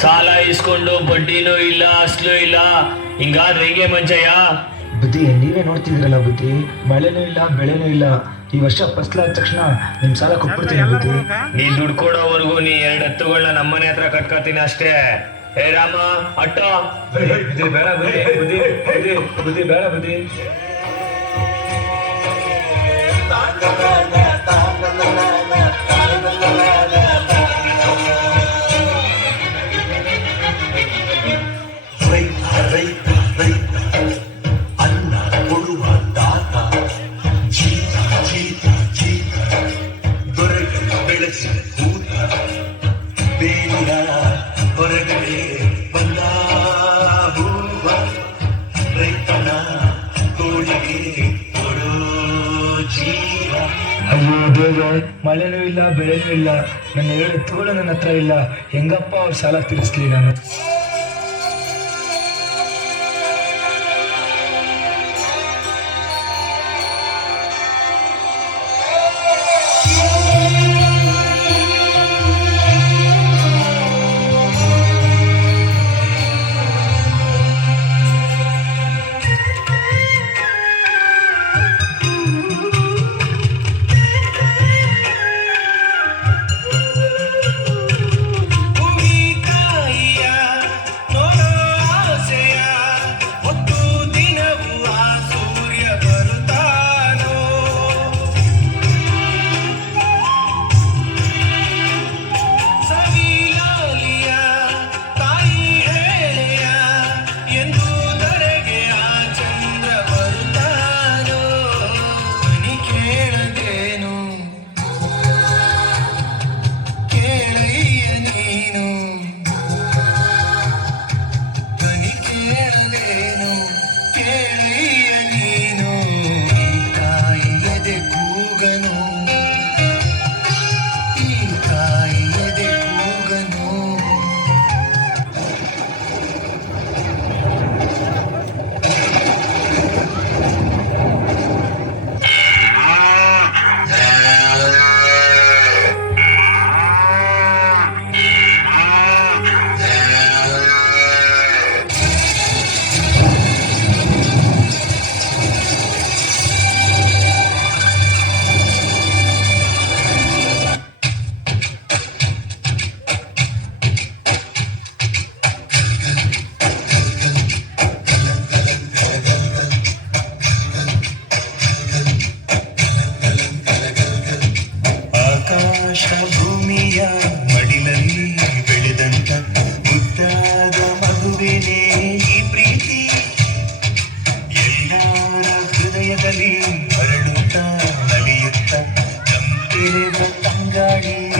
ಸಾಲ ಇಸ್ಕೊಂಡು ಬಡ್ಡಿನೂ ಇಲ್ಲ ಅಸ್ಲೂ ಇಲ್ಲ. ಹಿಂಗಾದ್ರೆ ಹೆಂಗೆ ಮಂಜಯ್ಯ? ಬುದ್ಧಿ ನೀವೇ ನೋಡ್ತಿದ್ರಲ್ಲ ಬುದ್ಧಿ? ಮಳೆನೂ ಇಲ್ಲ ಬೆಳೆನೂ ಇಲ್ಲ. ಈ ವರ್ಷ ಫಸ್ಲ ಆದ ತಕ್ಷಣ ನಿಮ್ ಸಾಲ ಕೊಟ್ಬಿಡ್ತೀನಿ ಬುದ್ಧಿ. ನೀ ದುಡ್ಡು ಕೊಡೋವರೆಗೂ ನೀ ಎರಡು ನಮ್ಮ ನಮ್ಮನೆ ಹತ್ರ ಕಟ್ಕೋತೀನಿ ಅಷ್ಟೇ. ಏ ರಾಮ ಅಟ್ಟ. ಬುದ್ಧಿ ಬೇಡ ಬುದ್ಧಿ ಬುದ್ಧಿ ಬುದ್ಧಿ ಬುದ್ಧಿ ಬೇಡ ಬುದ್ಧಿ. ಅಯ್ಯೋ ದೇವ್ರ ಮಳೆನೂ ಇಲ್ಲ ಬೆಳೆನೂ ಇಲ್ಲ ನನ್ನ ಎತ್ತುಗಳು ನನ್ನ ಹತ್ರ ಇಲ್ಲ ಹೆಂಗಪ್ಪ ಅವ್ರ ಸಾಲ ತೀರಿಸ್ಲಿ ನಾನು গাড়ি।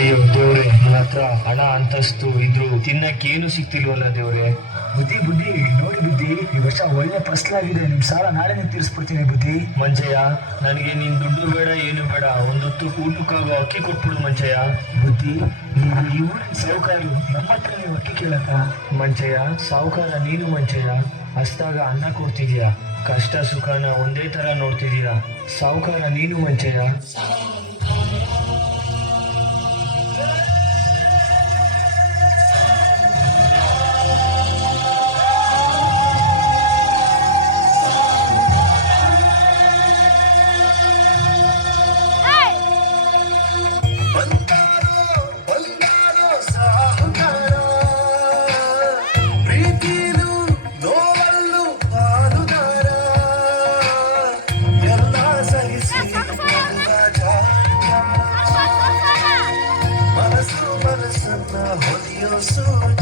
ಅಯ್ಯೋ ದೇವ್ರೆ ನನ್ನ ಹತ್ರ ಹಣ ಅಂತಸ್ತು ಇದ್ರು ತಿನ್ನಕ್ಕೇನು ಸಿಗ್ತಿಲ್ವಲ್ಲ ದೇವ್ರೆ? ಬುದ್ಧಿ ಬುದ್ಧಿ ನೋಡಿ ಬುದ್ಧಿ ಈ ವರ್ಷ ಒಳ್ಳೆ ಫಸಲಾಗಿದೆ ನಿಮ್ ಸಾಲ ನಾಳೆನೇ ತೀರಿಸ್ಬಿಡ್ತೀನಿ ಬುದ್ಧಿ. ಮಂಜಯ್ಯ ನನಗೆ ನಿನ್ ದುಡ್ಡು ಬೇಡ ಏನು ಬೇಡ ಒಂದೊತ್ತು ಊಟಕ್ಕಾಗೋ ಅಕ್ಕಿ ಕೊಟ್ಬಿಡು ಮಂಜಯ್ಯ. ಬುದ್ಧಿ ನೀವು ಊರಿನ ಸಾಹುಕಾರರು ನಮ್ಮ ಹತ್ರ ನೀವು ಅಕ್ಕಿ ಕೇಳಕ್ಕ? ಮಂಜಯ್ಯ ಸಾವುಕಾರ ನೀನು ಮಂಜಯ್ಯ. ಅಷ್ಟಾಗ ಅನ್ನ ಕೊಡ್ತಿದ್ಯಾ ಕಷ್ಟ ಸುಖನ ಒಂದೇ ತರ ನೋಡ್ತಿದ್ದೀರಾ ಸಾವುಕಾರ ನೀನು ಮಂಚಯ್ಯ so